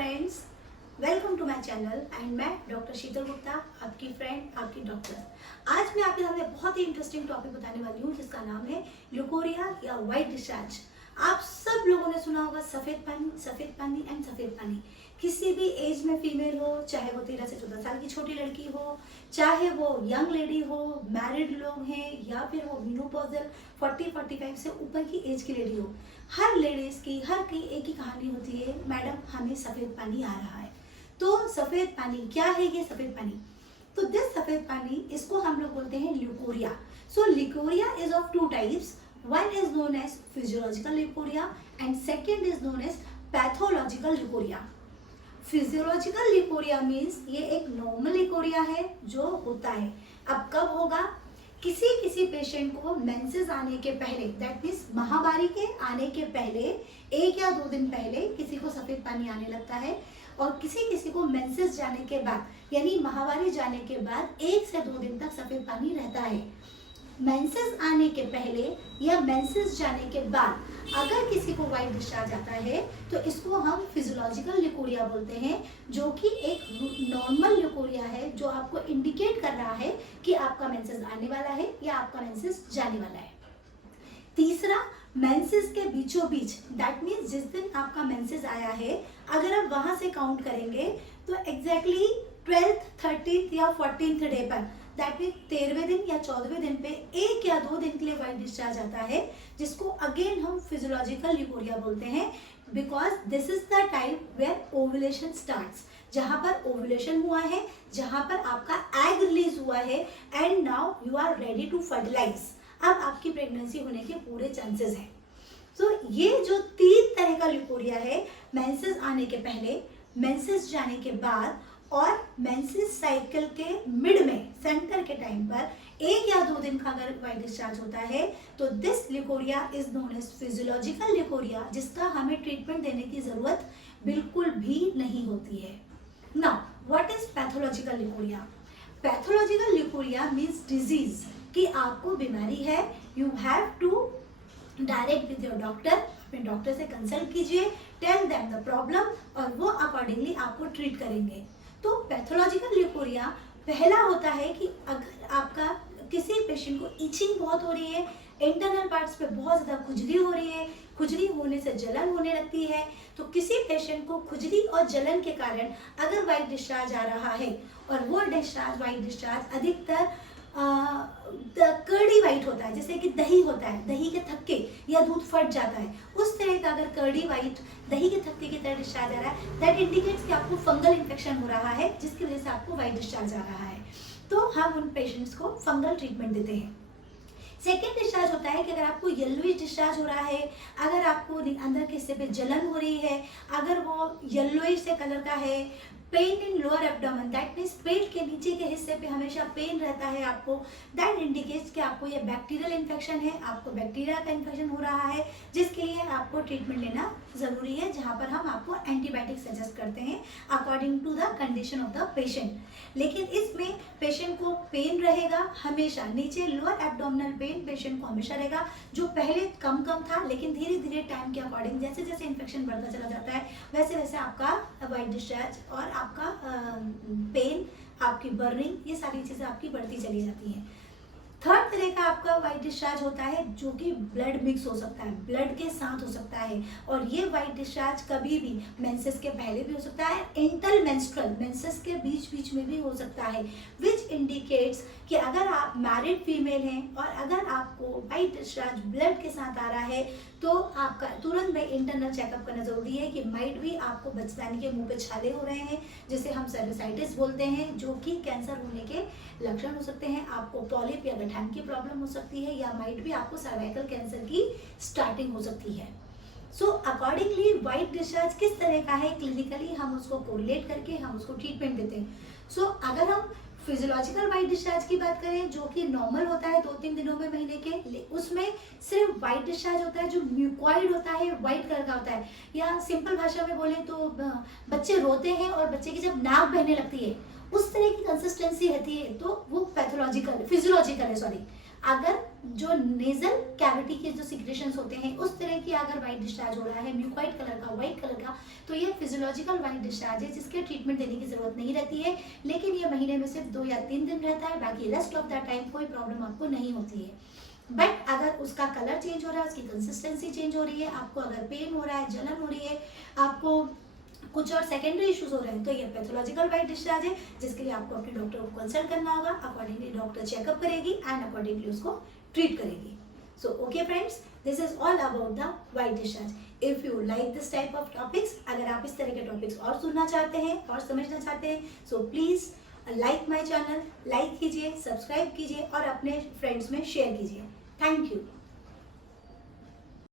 Friends, welcome to my channel and मैं doctor Sheetal Gupta, आपकी friend, आपकी डॉक्टर। आज मैं आपके सामने बहुत ही इंटरेस्टिंग टॉपिक बताने वाली हूँ जिसका नाम है ल्यूकोरिया या व्हाइट डिस्चार्ज। आप सब लोगों ने सुना होगा सफेद पानी एंड सफेद पानी। किसी भी एज में फीमेल हो, चाहे वो 13 से 14 साल की छोटी लड़की हो, चाहे वो यंग लेडी हो, मैरिड लोग हैं या फिर वो मेनोपॉजल 40-45 से ऊपर की एज की लेडी हो, हर लेडीज की हर की एक ही कहानी होती है, मैडम हमें सफेद पानी आ रहा है। तो सफेद पानी क्या है? ये सफेद पानी, तो दिस सफेद पानी, इसको हम लोग बोलते हैं leucorrhoea. So leucorrhoea is of two types, one is known as physiological leucorrhoea and second is known as pathological leucorrhoea. Physiological leucorrhoea means ये एक नॉर्मल ल्यूकोरिया है जो होता है। अब कब होगा? किसी पेशेंट को मेंसेस आने के पहले, दैट मीन्स माहवारी के आने के पहले 1 या 2 दिन पहले किसी को सफेद पानी आने लगता है, और किसी को मेंसेस जाने के बाद यानी माहवारी जाने के बाद 1 से 2 दिन तक सफेद पानी रहता है। मेंसेस आने के पहले या मेंसेस जाने के बाद अगर किसी को व्हाइट डिस्चार्ज आता है तो इसको हम फिजियोलॉजिकल ल्यूकोरिया बोलते हैं, जो कि एक नॉर्मल ल्यूकोरिया है जो आपको इंडिकेट कर रहा है कि आपका मेंसेस आने वाला है या आपका मेंसेस जाने वाला है। तीसरा, मेंसेस के बीचों बीच, दैट मीन्स जिस दिन आपका मेंसेस आया है, अगर आप वहां से काउंट करेंगे तो एग्जैक्टली 12th, 13th या 14th डे पर, दैट मीन्स 13वें दिन या 14वें दिन पे 1 या 2 दिन के लिए व्हाइट डिस्चार्ज आता है, जिसको अगेन हम फिजियोलॉजिकल ल्यूकोरिया बोलते हैं, because this is the time where ovulation starts, जहां पर ओव्यूलेशन हुआ है, जहां पर आपका एग रिलीज हुआ है and now you are ready to fertilise. अब आपकी प्रेगनेंसी होने के पूरे चांसेस हैं। तो ये जो 3 तरह का ल्यूकोरिया है, मेंसेस आने के पहले, मेंसेस जाने के बाद और मेंसेस साइकिल के मिड में, सेंटर के टाइम पर 1 या 2 दिन का अगर व्हाइट डिस्चार्ज होता है तो this leucorrhoea is known as physiological leucorrhoea, जिसका हमें ट्रीटमेंट देने की जरूरत बिल्कुल भी नहीं होती है। Now what is pathological leucorrhoea? Pathological leucorrhoea means disease, कि आपको बीमारी है, you have to direct with your doctor, अपने डॉक्टर से कंसल्ट कीजिए, टेल देम द प्रॉब्लम और वो अकॉर्डिंगली आपको ट्रीट करेंगे। तो पैथोलॉजिकल ल्यूकोरिया पहला होता है कि अगर आपका किसी पेशेंट को इचिंग बहुत हो रही है, इंटरनल पार्ट्स पे बहुत ज़्यादा खुजली हो रही है, खुजली होने से जलन होने लगती है, तो किसी पेशेंट को खुजली और जलन के कारण अगर व्हाइट डिस्चार्ज आ रहा है और वो व्हाइट डिस्चार्ज अधिकतर कर्डी व्हाइट होता है, जैसे कि दही होता है, दही के थक्के या दूध फट जाता है, उस तरह का अगर कर्डी व्हाइट दही के थक्के की तरह डिस्चार्ज आ रहा है, दैट इंडिकेट्स कि आपको फंगल इन्फेक्शन हो रहा है, जिसकी वजह से आपको व्हाइट डिस्चार्ज आ रहा है। तो हम उन पेशेंट्स को फंगल ट्रीटमेंट देते हैं। सेकेंड डिस्चार्ज होता है कि अगर आपको येलोइश डिस्चार्ज हो रहा है, अगर आपको अंदर के हिस्से पे जलन हो रही है, अगर वो येलोइश से कलर का है, pain in lower abdomen, that means पेट के नीचे के हिस्से पे हमेशा पेन रहता है आपको, दैट इंडिकेट्स कि आपको ये बैक्टीरियल इन्फेक्शन है, आपको बैक्टीरिया का इन्फेक्शन हो रहा है, जिसके लिए आपको ट्रीटमेंट लेना जरूरी है, जहां पर हम आपको एंटीबायोटिक सजेस्ट करते हैं according to the condition of the patient. लेकिन इसमें पेशेंट को पेन रहेगा हमेशा, नीचे लोअर एब्डोमिनल पेन पेशेंट को हमेशा रहेगा, जो पहले कम था, लेकिन धीरे धीरे टाइम के अकॉर्डिंग जैसे जैसे इन्फेक्शन बढ़ता चला जाता है, वैसे वैसे आपका व्हाइट डिस्चार्ज और आपका पेन, आपकी बर्निंग, ये सारी चीजें आपकी बढ़ती चली जाती हैं। थर्ड तरह का आपका व्हाइट डिस्चार्ज होता है जो कि ब्लड मिक्स हो सकता है, ब्लड के साथ हो सकता है, और ये व्हाइट डिस्चार्ज कभी भी मेंसेस के पहले भी हो सकता है, इंटर मेंस्ट्रुअल मेंसेस के बीच में भी हो सकता है, विच इंडिकेट्स कि अगर आप मैरिड फीमेल हैं और अगर आपको व्हाइट डिस्चार्ज ब्लड के साथ आ रहा है तो आपका तुरंत में इंटरनल चेकअप करना जरूरी है कि माइट भी आपको बचपन के मुंह पे छाले हो रहे हैं, जिसे हम सर्विसाइटिस बोलते हैं, जो कि कैंसर होने के लक्षण हो सकते हैं, आपको पॉलिप या गठान की प्रॉब्लम हो सकती है, या माइट भी आपको सर्वाइकल कैंसर की स्टार्टिंग हो सकती है। सो अकॉर्डिंगली व्हाइट डिस्चार्ज किस तरह का है, क्लिनिकली हम उसको कोरिलेट करके हम उसको ट्रीटमेंट देते हैं। सो अगर हम फिजियोलॉजिकल व्हाइट डिस्चार्ज की बात करें, जो कि नॉर्मल होता है 2-3 दिनों में, महीने के, उसमें सिर्फ व्हाइट डिस्चार्ज होता है जो म्यूकॉइड होता है, व्हाइट कलर का होता है, या सिंपल भाषा में बोले तो बच्चे रोते हैं और बच्चे की जब नाक बहने लगती है उस तरह की कंसिस्टेंसी रहती है, तो वो फिजियोलॉजिकल है। अगर जो नेजल कैविटी के जो सिक्रेशंस होते हैं उस तरह की अगर व्हाइट डिस्चार्ज हो रहा है म्यूकॉइड कलर का, व्हाइट कलर का, तो ये फिजियोलॉजिकल व्हाइट डिस्चार्ज है जिसके ट्रीटमेंट देने की जरूरत नहीं रहती है। लेकिन ये महीने में सिर्फ 2 या 3 दिन रहता है, बाकी रेस्ट ऑफ द टाइम कोई प्रॉब्लम आपको नहीं होती है। बट अगर उसका कलर चेंज हो रहा है, उसकी कंसिस्टेंसी चेंज हो रही है, आपको अगर पेन हो रहा है, जलन हो रही है, आपको कुछ और सेकेंडरी इश्यूज हो रहे हैं, तो ये पैथोलॉजिकल व्हाइट डिस्चार्ज है जिसके लिए आपको अपने डॉक्टर को कंसल्ट करना होगा। अकॉर्डिंगली डॉक्टर चेकअप करेगी एंड अकॉर्डिंगली उसको ट्रीट करेगी। So okay friends, this is all about the white discharge. If you like this type of topics, अगर आप इस तरह के टॉपिक्स और सुनना चाहते हैं और समझना चाहते हैं, so please like my channel, like कीजिए, सब्सक्राइब कीजिए और अपने फ्रेंड्स में शेयर कीजिए। Thank you.